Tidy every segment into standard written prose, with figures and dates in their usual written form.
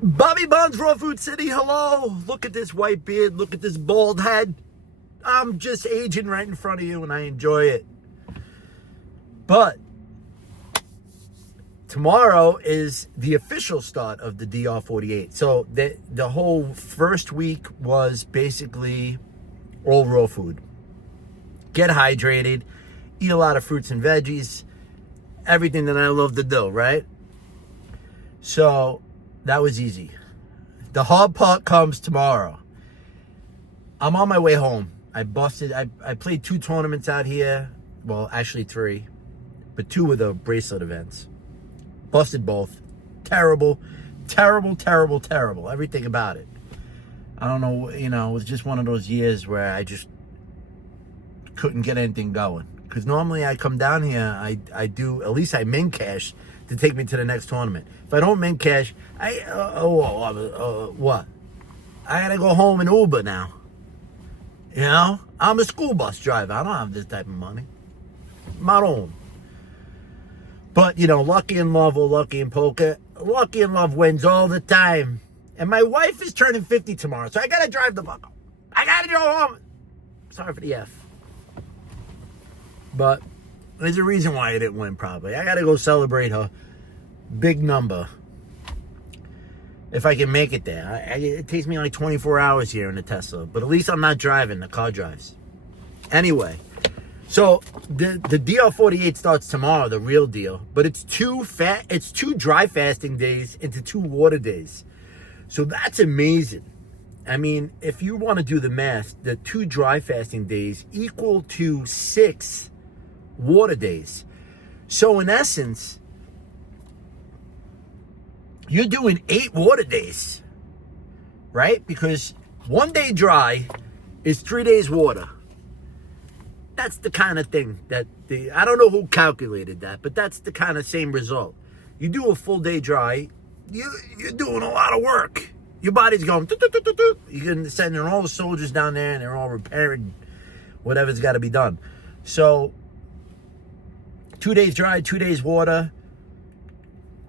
Bobby Bonds, Raw Food City, hello. Look at this white beard. Look at this bald head. I'm just aging right in front of you, and I enjoy it. But tomorrow is the official start of the DR48. So the whole first week was basically all raw food. Get hydrated, eat a lot of fruits and veggies, everything that I love to do, right? So that was easy. The hard part comes tomorrow. I'm on my way home. I played 2 tournaments out here. Well, actually 3. But 2 were the bracelet events. Busted both. Terrible. Everything about it. I don't know, it was just one of those years where I just couldn't get anything going. Because normally I come down here, I do, at least I min cash to take me to the next tournament. If I don't min cash, what? I gotta go home and Uber now. I'm a school bus driver. I don't have this type of money. My own. But, lucky in love or lucky in poker, lucky in love wins all the time. And my wife is turning 50 tomorrow, so I gotta drive the buck. I gotta go home. Sorry for the F. But there's a reason why I didn't win, probably. I gotta go celebrate her big number. If I can make it there. It takes me like 24 hours here in the Tesla. But at least I'm not driving. The car drives. Anyway. So the DR48 starts tomorrow, the real deal. But it's 2 dry fasting days into 2 water days. So that's amazing. I mean, if you want to do the math, the 2 dry fasting days equal to 6 water days. So in essence, you're doing 8 water days, right? Because 1 day dry is 3 days water. That's the kind of thing that I don't know who calculated that, but that's the kind of same result. You do a full day dry, you're doing a lot of work. Your body's going, doo, doo, doo, doo, doo. You're sending all the soldiers down there and they're all repairing whatever's got to be done. So 2 days dry, 2 days water,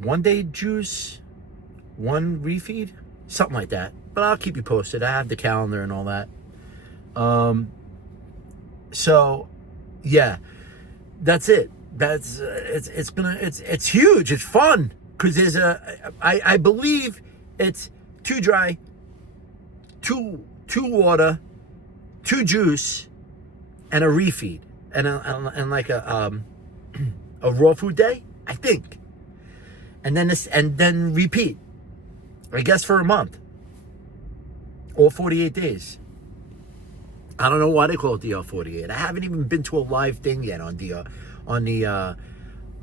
1 day juice, 1 refeed, something like that. But I'll keep you posted. I have the calendar and all that. So yeah, that's it. It's huge. It's fun because there's I believe it's 2 dry, 2 water, 2 juice, and a refeed, and like a raw food day, I think, and then repeat. I guess for a month or 48 days. I don't know why they call it DR48. I haven't even been to a live thing yet on the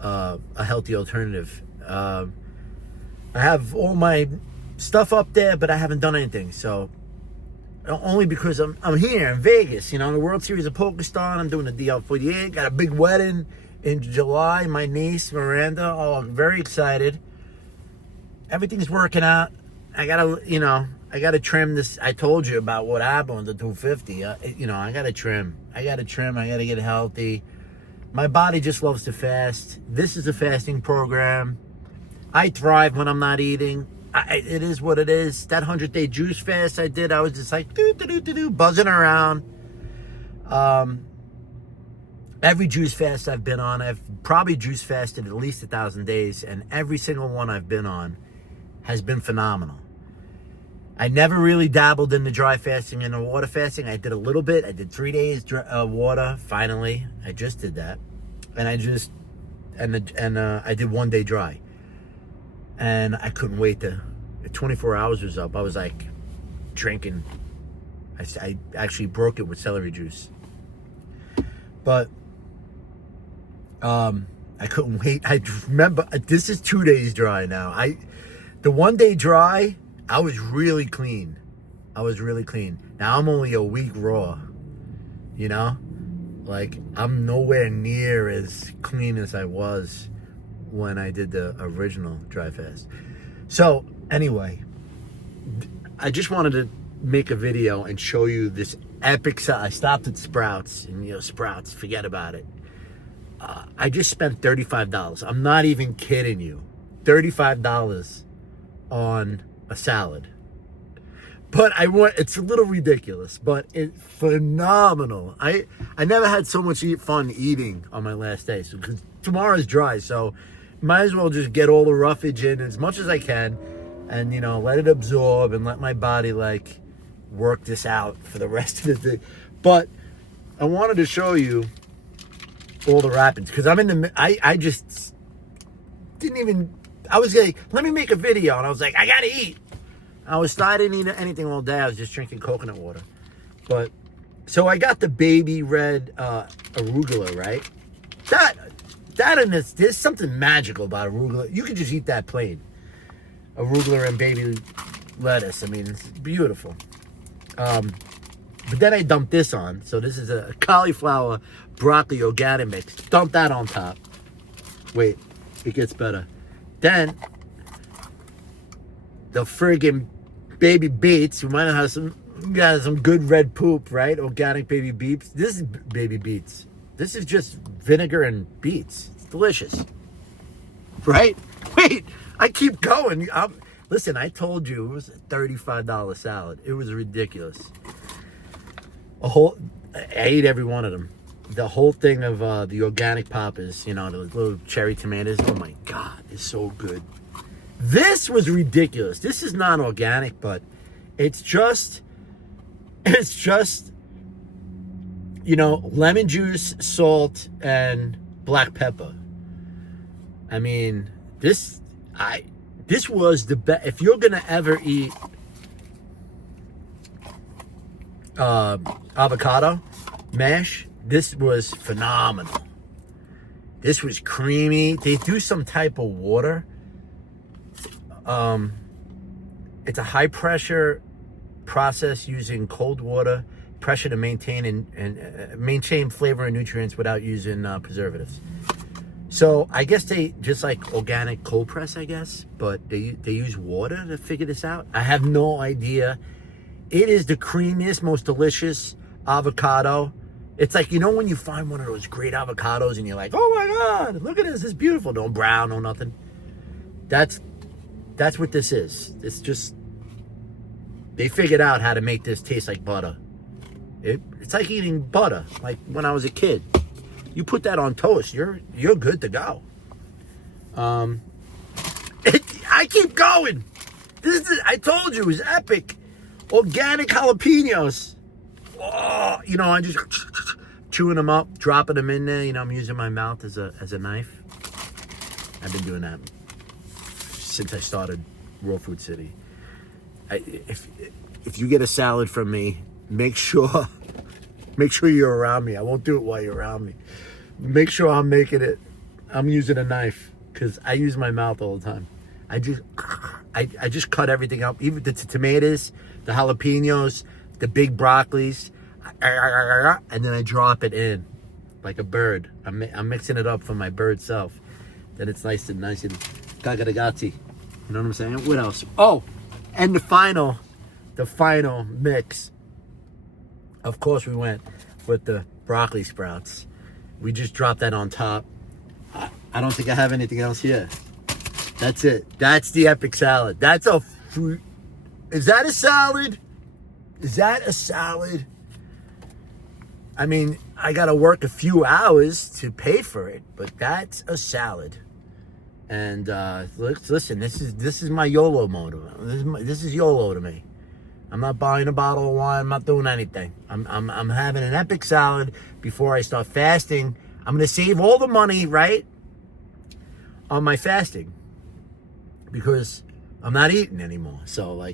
a healthy alternative. I have all my stuff up there, but I haven't done anything. So only because I'm here in Vegas, the World Series of Poker Star. I'm doing the DR48. Got a big wedding in July. My niece Miranda. Oh, I'm very excited. Everything's working out. I gotta trim this. I told you about what happened with the 250. I gotta trim. I gotta get healthy. My body just loves to fast. This is a fasting program. I thrive when I'm not eating. It is what it is. That 100-day juice fast I did, I was just like buzzing around. Every juice fast I've been on, I've probably juice fasted at least 1,000 days, and every single one I've been on has been phenomenal. I never really dabbled in the dry fasting and the water fasting. I did a little bit. I did 3 days water. Finally, I just did that, and I did 1 day dry, and I couldn't wait 24 hours was up. I was like drinking. I actually broke it with celery juice, but I couldn't wait. I remember this is 2 days dry now. The 1 day dry, I was really clean. Now I'm only a week raw, like I'm nowhere near as clean as I was when I did the original dry fast. So anyway, I just wanted to make a video and show you this epic. I stopped at Sprouts, and Sprouts, forget about it. I just spent $35. I'm not even kidding you. $35 on a salad. But it's a little ridiculous, but it's phenomenal. I never had so much fun eating on my last day. So, because tomorrow's dry, so might as well just get all the roughage in as much as I can and, let it absorb and let my body, work this out for the rest of the day. But I wanted to show you all the wrappings because I just didn't even, I was like, let me make a video. And I was like, I got to eat. I didn't eat anything all day. I was just drinking coconut water. But, so I got the baby red arugula, right? There's something magical about arugula. You could just eat that plain. Arugula and baby lettuce. I mean, it's beautiful. But then I dumped this on. So this is a cauliflower broccoli organic mix. Dump that on top. Wait, it gets better. Then the friggin' baby beets. You might have some good red poop, right? Organic baby beets. This is baby beets. This is just vinegar and beets. It's delicious, right? Wait, I keep going. Listen, I told you it was a $35 salad. It was ridiculous. I ate every one of them. The whole thing of the organic poppers, the little cherry tomatoes. Oh my God, it's so good. This was ridiculous. This is not organic, but it's just, lemon juice, salt, and black pepper. I mean, this was the best. If you're gonna ever eat avocado mash, this was phenomenal. This was creamy. They do some type of water. It's a high pressure process using cold water pressure to maintain and maintain flavor and nutrients without using preservatives. So I guess they just like organic cold press, I guess, but they use water to figure this out. I have no idea. It is the creamiest, most delicious avocado. It's like, when you find one of those great avocados and you're like, oh my God, look at this, it's beautiful. No brown, no nothing. That's what this is. It's just, they figured out how to make this taste like butter. It's like eating butter, like when I was a kid. You put that on toast, you're good to go. I keep going. I told you, it was epic. Organic jalapenos. Oh, I just chewing them up, dropping them in there. I'm using my mouth as a knife. I've been doing that since I started Raw Food City. If you get a salad from me, make sure you're around me. I won't do it while you're around me. Make sure I'm making it. I'm using a knife because I use my mouth all the time. I just cut everything up, even the tomatoes, the jalapenos, the big broccolis, and then I drop it in like a bird. I'm mixing it up for my bird self. Then it's nice and gagaragati. You know what I'm saying? What else? Oh, and the final mix. Of course, we went with the broccoli sprouts. We just dropped that on top. I don't think I have anything else here. That's it. That's the epic salad. That's a fruit. Is that a salad? Is that a salad? I mean, I got to work a few hours to pay for it, but that's a salad. And listen, this is my YOLO mode. This is YOLO to me. I'm not buying a bottle of wine. I'm not doing anything. I'm having an epic salad before I start fasting. I'm gonna save all the money, right, on my fasting because I'm not eating anymore. So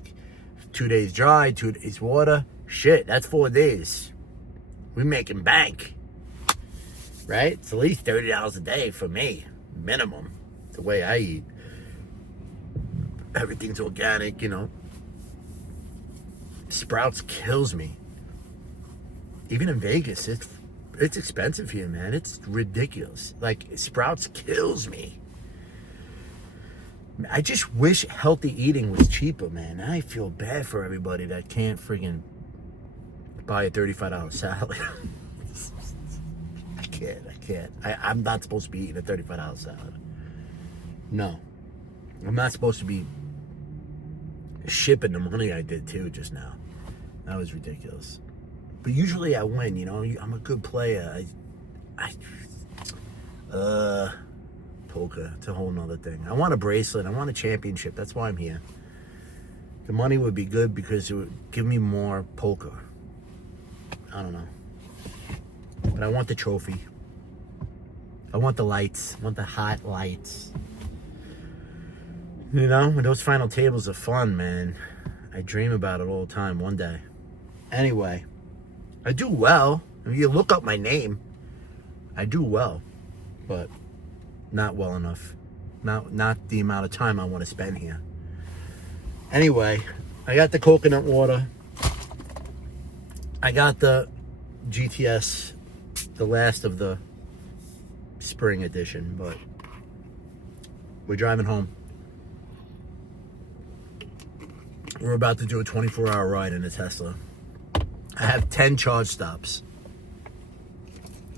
2 days dry, 2 days water. Shit, that's 4 days. We're making bank, right? It's at least $30 a day for me, minimum. The way I eat, everything's organic, Sprouts kills me. Even in Vegas, it's expensive here, man. It's ridiculous. Sprouts kills me. I just wish healthy eating was cheaper, man. I feel bad for everybody that can't friggin' buy a $35 salad. I can't. I'm not supposed to be eating a $35 salad. No. I'm not supposed to be shipping the money I did too just now. That was ridiculous. But usually I win, you know. I'm a good player. Poker, it's a whole nother thing. I want a bracelet. I want a championship. That's why I'm here. The money would be good because it would give me more poker. I don't know. But I want the trophy. I want the lights. I want the hot lights. You know, those final tables are fun, man. I dream about it all the time one day. Anyway, I do well. If you look up my name, I do well. But not well enough. Not the amount of time I want to spend here. Anyway, I got the coconut water. I got the GTS, the last of the spring edition, but we're driving home. We're about to do a 24-hour ride in a Tesla. I have 10 charge stops.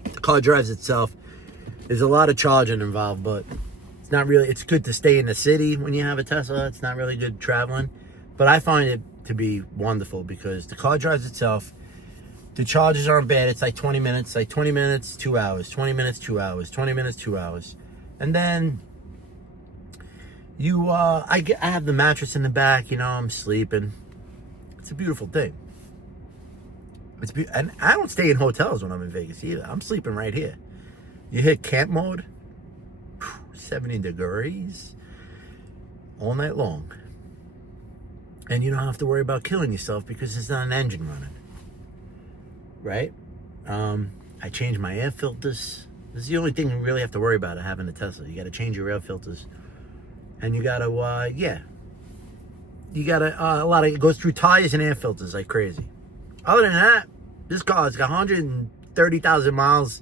The car drives itself. There's a lot of charging involved, but it's not really, it's good to stay in the city when you have a Tesla. It's not really good traveling, but I find it to be wonderful because the car drives itself. The charges aren't bad. It's like 20 minutes, 2 hours, 20 minutes, 2 hours, 20 minutes, 2 hours. And then I have the mattress in the back, you know, I'm sleeping. It's a beautiful thing. And I don't stay in hotels when I'm in Vegas either. I'm sleeping right here. You hit camp mode, 70 degrees, all night long. And you don't have to worry about killing yourself because there's not an engine running. Right? I changed my air filters. This is the only thing you really have to worry about having a Tesla. You got to change your air filters. And you got to, you got to, it goes through tires and air filters like crazy. Other than that, this car's got 130,000 miles,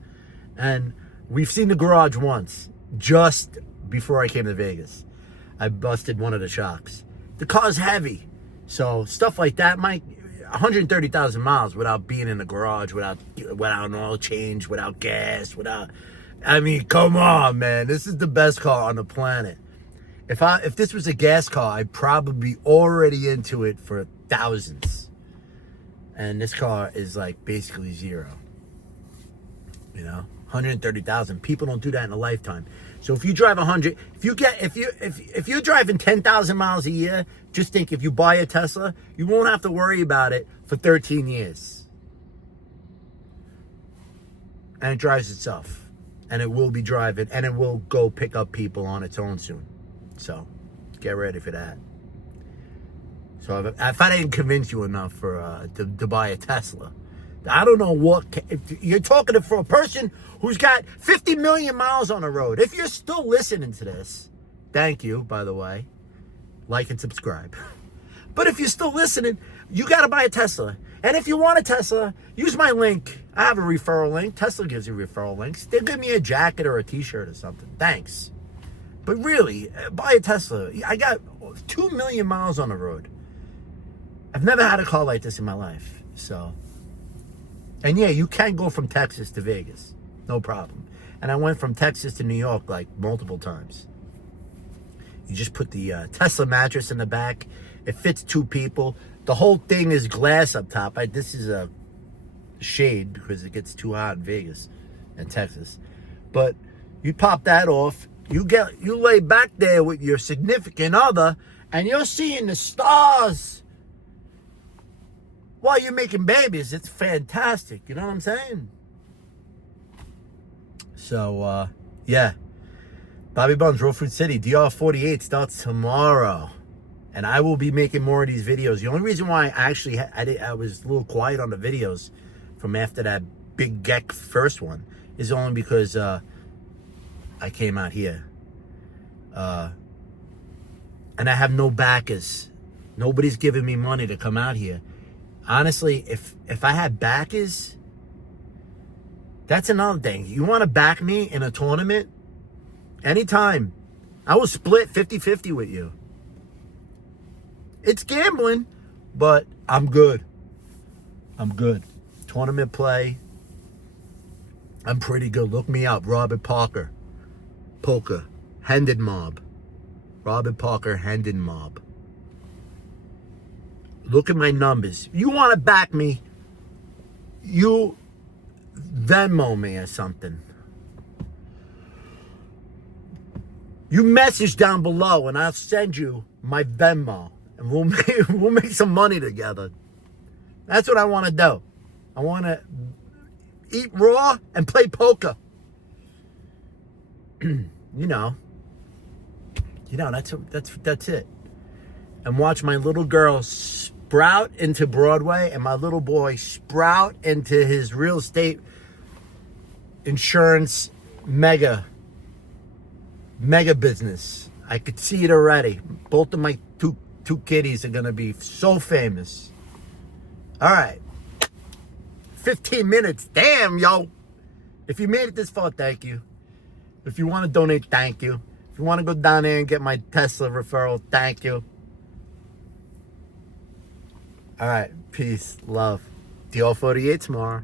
and we've seen the garage once, just before I came to Vegas. I busted one of the shocks. The car's heavy, so stuff like that might, 130,000 miles without being in the garage, without an oil change, without gas, I mean, come on, man. This is the best car on the planet. If this was a gas car, I'd probably be already into it for thousands. And this car is like basically zero. You know, 130,000. People don't do that in a lifetime. So if you drive 100, if you're driving 10,000 miles a year, just think if you buy a Tesla, you won't have to worry about it for 13 years. And it drives itself. And it will be driving, and it will go pick up people on its own soon. So, get ready for that. So, if I didn't convince you enough to buy a Tesla, I don't know what. If you're talking for a person who's got 50 million miles on the road. If you're still listening to this, thank you, by the way. Like and subscribe. But if you're still listening, you got to buy a Tesla. And if you want a Tesla, use my link. I have a referral link. Tesla gives you referral links. They'll give me a jacket or a t-shirt or something. Thanks. But really, buy a Tesla. I got 2 million miles on the road. I've never had a car like this in my life. So, and yeah, you can go from Texas to Vegas. No problem. And I went from Texas to New York like multiple times. You just put the Tesla mattress in the back. It fits 2 people. The whole thing is glass up top. This is a shade because it gets too hot in Vegas and Texas. But you pop that off. You lay back there with your significant other, and you're seeing the stars while you're making babies. It's fantastic. You know what I'm saying? So, yeah. Bobby Buns, Raw Food City, DR48 starts tomorrow. And I will be making more of these videos. The only reason why I was a little quiet on the videos from after that Big Geck first one is only because I came out here. And I have no backers. Nobody's giving me money to come out here. Honestly, if I had backers, that's another thing. You want to back me in a tournament? Anytime. I will split 50-50 with you. It's gambling, but I'm good. I'm good. Tournament play, I'm pretty good. Look me up. Robert Parker. Poker. Hendon Mob. Robert Parker, Hendon Mob. Look at my numbers. You want to back me, you Venmo me or something. You message down below and I'll send you my Venmo. And we'll make some money together. That's what I want to do. I want to eat raw and play poker. That's it. And watch my little girl sprout into Broadway and my little boy sprout into his real estate insurance mega business. I could see it already. Both of my two kiddies are gonna be so famous. All right, 15 minutes. Damn, yo. If you made it this far, thank you. If you want to donate, thank you. If you want to go down there and get my Tesla referral, thank you. All right, peace, love. DR48 tomorrow.